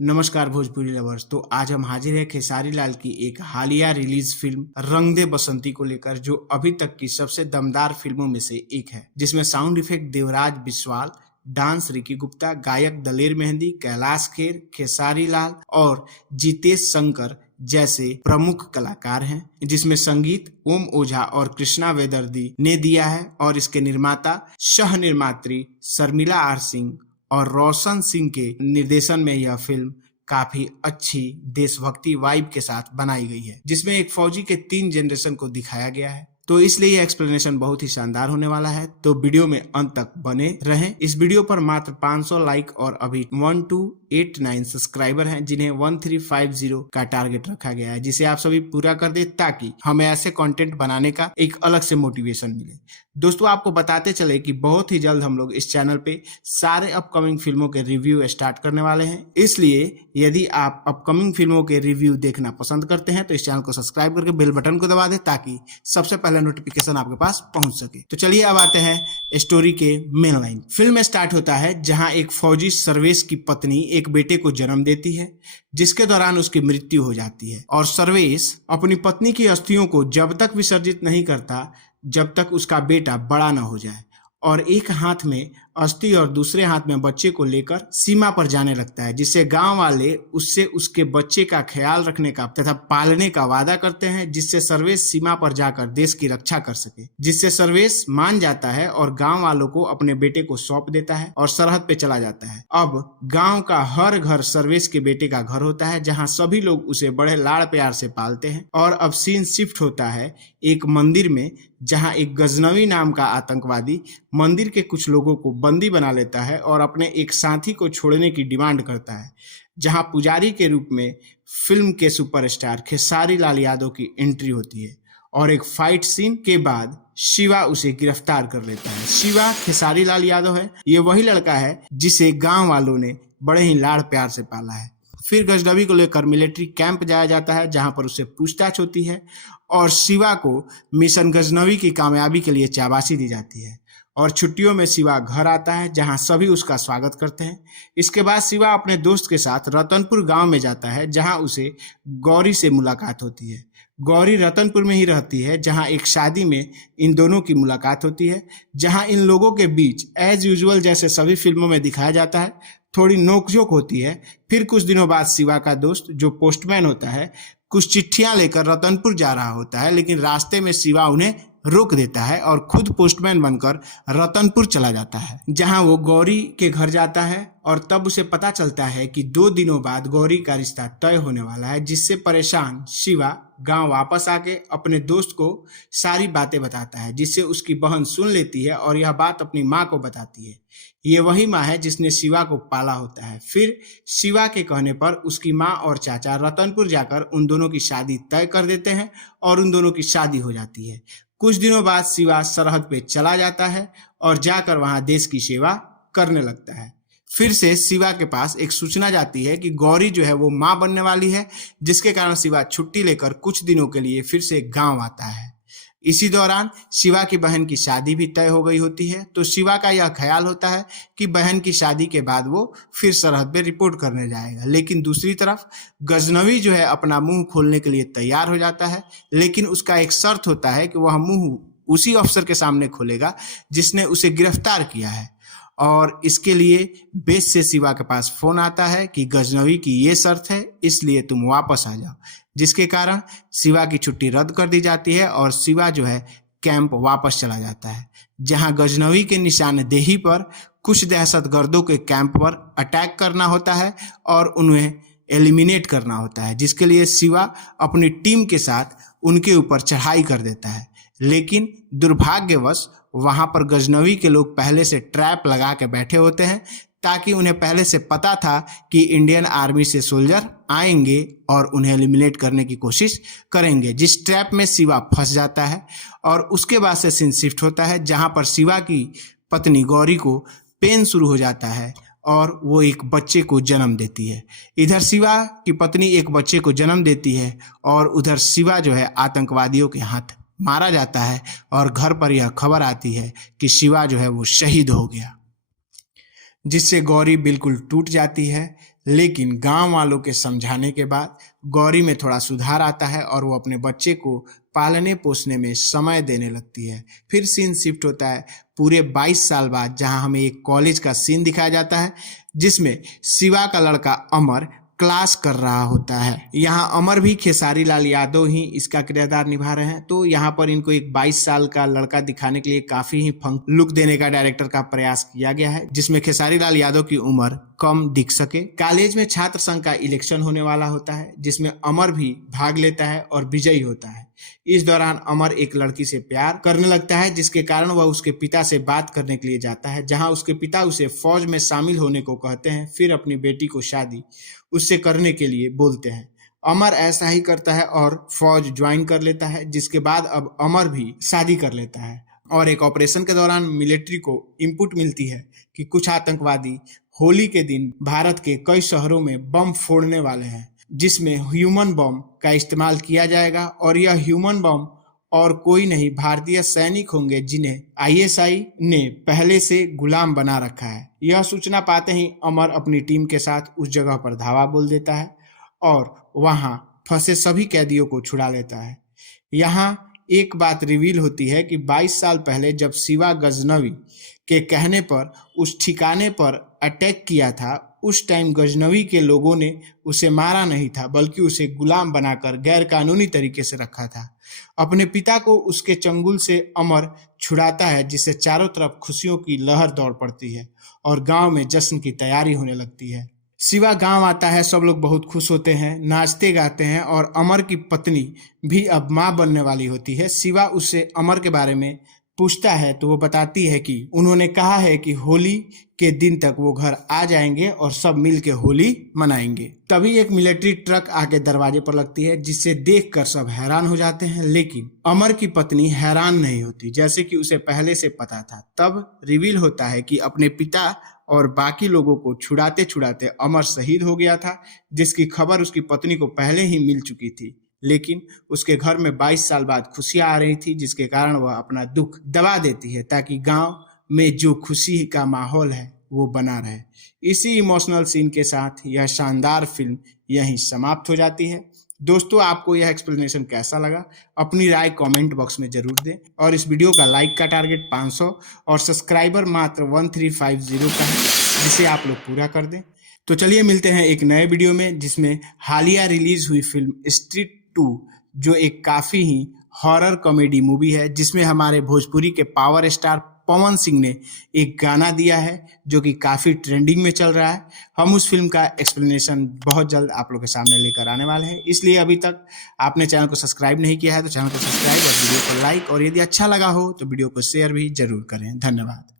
नमस्कार भोजपुरी लवर्स। तो आज हम हाजिर हैं खेसारी लाल की एक हालिया रिलीज फिल्म रंग दे बसंती को लेकर, जो अभी तक की सबसे दमदार फिल्मों में से एक है, जिसमें sound effect Devraj Biswal, dance Ricky Gupta, गायक दलेर मेहंदी, कैलाश खेर, खेसारी लाल और जितेश शंकर जैसे प्रमुख कलाकार हैं, जिसमें संगीत ओम ओझा और कृष्णा वेदर्दी ने दिया है और इसके निर्माता सह निर्मात्री शर्मिला आर सिंह और रोशन सिंह के निर्देशन में यह फिल्म काफी अच्छी देशभक्ति वाइब के साथ बनाई गई है, जिसमें एक फौजी के 3 जनरेशन को दिखाया गया है। तो इसलिए यह एक्सप्लेनेशन बहुत ही शानदार होने वाला है, तो वीडियो में अंत तक बने रहें। इस वीडियो पर मात्र 500 लाइक और अभी 1289 सब्सक्राइबर हैं, जिन्हें 1350 का टारगेट रखा गया है, जिसे आप सभी पूरा कर दे ताकि हमें ऐसे कंटेंट बनाने का एक अलग से मोटिवेशन मिले। दोस्तों, आपको बताते चले कि बहुत ही जल्द हम लोग इस चैनल पे सारे अपकमिंग फिल्मों के रिव्यू स्टार्ट करने वाले हैं, इसलिए यदि आप अपकमिंग फिल्मों के रिव्यू देखना पसंद करते हैं तो इस चैनल को सब्सक्राइब करके बेल बटन को दबा दें ताकि सबसे पहले नोटिफिकेशन आपके पास पहुंच सके। तो चलिए अब आते हैं स्टोरी के मेन लाइन। फिल्म स्टार्ट होता है जहां एक फौजी सर्वेश की पत्नी एक बेटे को जन्म देती है, जिसके दौरान उसकी मृत्यु हो जाती है और सर्वेश अपनी पत्नी की अस्थियों को जब तक विसर्जित नहीं करता जब तक उसका बेटा बड़ा न हो जाए, और एक हाथ में अस्थि और दूसरे हाथ में बच्चे को लेकर सीमा पर जाने लगता है, जिससे गांव वाले उससे उसके बच्चे का ख्याल रखने का तथा पालने का वादा करते हैं, जिससे सर्वेश सीमा पर जाकर देश की रक्षा कर सके। जिससे सर्वेश मान जाता है और गांव वालों को अपने बेटे को सौंप देता है और सरहद पे चला जाता है। अब गांव का हर घर सर्वेश के बेटे का घर होता है, जहां सभी लोग उसे बड़े लाड़ प्यार से पालते हैं। और अब सीन शिफ्ट होता है एक मंदिर में, जहां एक गजनवी नाम का आतंकवादी मंदिर के कुछ लोगों को बंदी बना लेता है और अपने एक साथी को छोड़ने की डिमांड करता है, जहां पुजारी के रूप में फिल्म के सुपरस्टार खेसारी लाल यादव की एंट्री होती है और एक फाइट सीन के बाद शिवा उसे गिरफ्तार कर लेता है। शिवा खेसारी लाल यादव है, ये वही लड़का है जिसे गांव वालों ने बड़े ही लाड़ प्यार से पाला है। फिर गजनवी को लेकर मिलिट्री कैंप जाया जाता है, जहां पर उससे पूछताछ होती है और शिवा को मिशन गजनवी की कामयाबी के लिए शाबाशी दी जाती है। और छुट्टियों में शिवा घर आता है, जहां सभी उसका स्वागत करते हैं। इसके बाद शिवा अपने दोस्त के साथ रतनपुर गांव में जाता है, जहां उसे गौरी से मुलाकात होती है। गौरी रतनपुर में ही रहती है, जहां एक शादी में इन दोनों की मुलाकात होती है, जहां इन लोगों के बीच एज यूजुअल जैसे सभी फिल्मों में दिखाया जाता है थोड़ी नोकझोंक होती है। फिर कुछ दिनों बाद शिवा का दोस्त जो पोस्टमैन होता है कुछ चिट्ठियां लेकर रतनपुर जा रहा होता है, लेकिन रास्ते में शिवा उन्हें रोक देता है और खुद पोस्टमैन बनकर रतनपुर चला जाता है, जहां वो गौरी के घर जाता है। और तब उसे पता चलता है कि 2 दिनों बाद गौरी का रिश्ता तय होने वाला है, जिससे परेशान शिवा गांव वापस आके अपने दोस्त को सारी बातें बताता है, जिससे उसकी बहन सुन लेती है और यह बात अपनी माँ को बताती है। ये वही माँ है जिसने शिवा को पाला होता है। फिर शिवा के कहने पर उसकी माँ और चाचा रतनपुर जाकर उन दोनों की शादी तय कर देते हैं और उन दोनों की शादी हो जाती है। कुछ दिनों बाद शिवा सरहद पे चला जाता है और जाकर वहां देश की सेवा करने लगता है। फिर से शिवा के पास एक सूचना जाती है कि गौरी जो है वो माँ बनने वाली है, जिसके कारण शिवा छुट्टी लेकर कुछ दिनों के लिए फिर से गांव आता है। इसी दौरान शिवा की बहन की शादी भी तय हो गई होती है, तो शिवा का यह ख्याल होता है कि बहन की शादी के बाद वो फिर सरहद पे रिपोर्ट करने जाएगा। लेकिन दूसरी तरफ गजनवी जो है अपना मुंह खोलने के लिए तैयार हो जाता है, लेकिन उसका एक शर्त होता है कि वह मुंह उसी अफसर के सामने खोलेगा जिसने उसे गिरफ्तार किया है। और इसके लिए बेस से शिवा के पास फोन आता है कि गजनवी की ये शर्त है, इसलिए तुम वापस आ जाओ, जिसके कारण शिवा की छुट्टी रद्द कर दी जाती है और शिवा जो है कैंप वापस चला जाता है, जहां गजनवी के निशानदेही पर कुछ दहशतगर्दों के कैंप पर अटैक करना होता है और उन्हें एलिमिनेट करना होता है, जिसके लिए शिवा अपनी टीम के साथ उनके ऊपर चढ़ाई कर देता है। लेकिन दुर्भाग्यवश वहां पर गजनवी के लोग पहले से ट्रैप लगा के बैठे होते हैं, ताकि उन्हें पहले से पता था कि इंडियन आर्मी से सोल्जर आएंगे और उन्हें एलिमिनेट करने की कोशिश करेंगे, जिस ट्रैप में शिवा फंस जाता है। और उसके बाद से सीन शिफ्ट होता है, जहां पर शिवा की पत्नी गौरी को पेन शुरू हो जाता है और वो एक बच्चे को जन्म देती है। इधर शिवा की पत्नी एक बच्चे को जन्म देती है और उधर शिवा जो है आतंकवादियों के हाथ मारा जाता है और घर पर यह खबर आती है कि शिवा जो है वो शहीद हो गया, जिससे गौरी बिल्कुल टूट जाती है। लेकिन गांव वालों के समझाने के बाद गौरी में थोड़ा सुधार आता है और वो अपने बच्चे को पालने पोसने में समय देने लगती है। फिर सीन शिफ्ट होता है पूरे 22 साल बाद, जहां हमें एक कॉलेज का सीन दिखाया जाता है जिसमें शिवा का लड़का अमर क्लास कर रहा होता है। यहाँ अमर भी खेसारी लाल यादव ही इसका किरदार निभा रहे हैं। तो यहाँ पर इनको एक 22 साल का लड़का दिखाने के लिए काफी ही फंक लुक देने का डायरेक्टर का प्रयास किया गया है, जिसमें खेसारी लाल यादव की उम्र कम दिख सके। कॉलेज में छात्र संघ का इलेक्शन होने वाला होता है, जिसमें अमर भी भाग लेता है और विजयी होता है। इस दौरान अमर एक लड़की से प्यार करने लगता है, जिसके कारण वह उसके पिता से बात करने के लिए जाता है, जहां उसके पिता उसे फौज में शामिल होने को कहते हैं। फिर अपनी बेटी को शादी उससे करने के लिए बोलते हैं। अमर ऐसा ही करता है और फौज ज्वाइन कर लेता है, जिसके बाद अब अमर भी शादी कर लेता है। और एक ऑपरेशन के दौरान मिलिट्री को इनपुट मिलती है कि कुछ आतंकवादी होली के दिन भारत के कई शहरों में बम फोड़ने वाले हैं, जिसमें ह्यूमन बम का इस्तेमाल किया जाएगा। और यह ह्यूमन बम और कोई नहीं, भारतीय सैनिक होंगे जिन्हें आईएसआई ने पहले से गुलाम बना रखा है। यह सूचना पाते ही अमर अपनी टीम के साथ उस जगह पर धावा बोल देता है और वहां फंसे सभी कैदियों को छुड़ा लेता है। यहाँ एक बात रिवील होती है कि 22 साल पहले जब शिवा गजनवी के कहने पर उस ठिकाने पर अटैक किया था, उस टाइम गजनवी के लोगों ने उसे मारा नहीं था, बल्कि उसे गुलाम बनाकर गैर कानूनी तरीके से रखा था। अपने पिता को उसके चंगुल से अमर छुड़ाता है, जिससे चारों तरफ खुशियों की लहर दौड़ पड़ती है और गांव में जश्न की तैयारी होने लगती है। शिवा गांव आता है, सब लोग बहुत खुश होते हैं, नाचते गाते हैं और अमर की पत्नी भी अब मां बनने वाली होती है। शिवा उससे अमर के बारे में पूछता है तो वो बताती है कि उन्होंने कहा है कि होली के दिन तक वो घर आ जाएंगे और सब मिल के होली मनाएंगे। तभी एक मिलिट्री ट्रक आके दरवाजे पर लगती है, जिसे देखकर सब हैरान हो जाते हैं, लेकिन अमर की पत्नी हैरान नहीं होती, जैसे कि उसे पहले से पता था। तब रिवील होता है कि अपने पिता और बाकी लोगों को छुड़ाते छुड़ाते अमर शहीद हो गया था, जिसकी खबर उसकी पत्नी को पहले ही मिल चुकी थी। लेकिन उसके घर में 22 साल बाद खुशियां आ रही थी, जिसके कारण वह अपना दुख दबा देती है ताकि गांव में जो खुशी का माहौल है वो बना रहे। इसी इमोशनल सीन के साथ यह शानदार फिल्म यहीं समाप्त हो जाती है। दोस्तों, आपको यह एक्सप्लेनेशन कैसा लगा? अपनी राय कमेंट बॉक्स में जरूर दें और इस वीडियो का लाइक का टारगेट 500 और सब्सक्राइबर मात्र 1350 का है, जिसे आप लोग पूरा कर दें। तो चलिए मिलते हैं एक नए वीडियो में, जिसमें हालिया रिलीज हुई फिल्म स्ट्रीट 2, जो एक काफी ही हॉरर कॉमेडी मूवी है, जिसमें हमारे भोजपुरी के पावर स्टार पवन सिंह ने एक गाना दिया है जो कि काफी ट्रेंडिंग में चल रहा है। हम उस फिल्म का एक्सप्लेनेशन बहुत जल्द आप लोगों के सामने लेकर आने वाले हैं, इसलिए अभी तक आपने चैनल को सब्सक्राइब नहीं किया है तो चैनल को सब्सक्राइब और वीडियो को लाइक, और यदि अच्छा लगा हो तो वीडियो को शेयर भी जरूर करें। धन्यवाद।